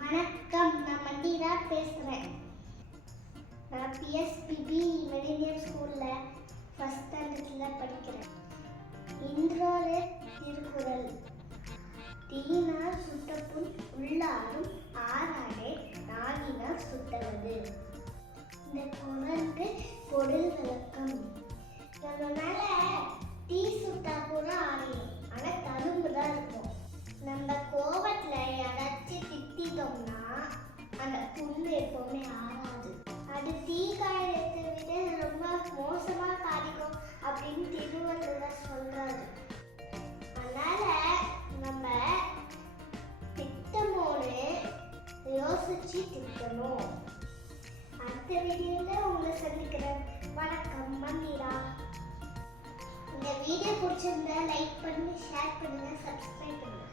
வணக்கம், நான் மண்டிரா பேசுகிறேன். நான் பிஎஸ்பிபி மில்லேனியம் ஸ்கூலில் ஃபஸ்ட் ஸ்டாண்டர்டில் படிக்கிறேன். இன்றொரு திருக்குறள். தீயினால் சுட்டப்புண் உள்ளாரும் ஆறாடே நாகினால் சுட்டவது. இந்த குறளுக்கு பொருள் விளக்கம். நம்ம மேல தீ சுட்டா கூட ஆறிடும், ஆனால் தழும்பு தான் இருக்கும். நம்ம கோபத்துல யாராச்சும் திட்டோம்னா அந்த புண்ணு எப்பவுமே ஆறாது. அது தீ காயத்தை விட ரொம்ப மோசமா காரிக்கும் அப்படின்னு திருவள்ளுவர் சொல்றாரு. அதனால நம்ம திட்டமோன்னு யோசிச்சு திட்டணும். அடுத்த வீடியோல உங்களை சந்திக்கிறேன். வணக்கம், மந்திரா. இந்த வீடியோ பிடிச்சிருந்தா லைக் பண்ணுங்க, ஷேர் பண்ணுங்க, சப்ஸ்கிரைப் பண்ணுங்க.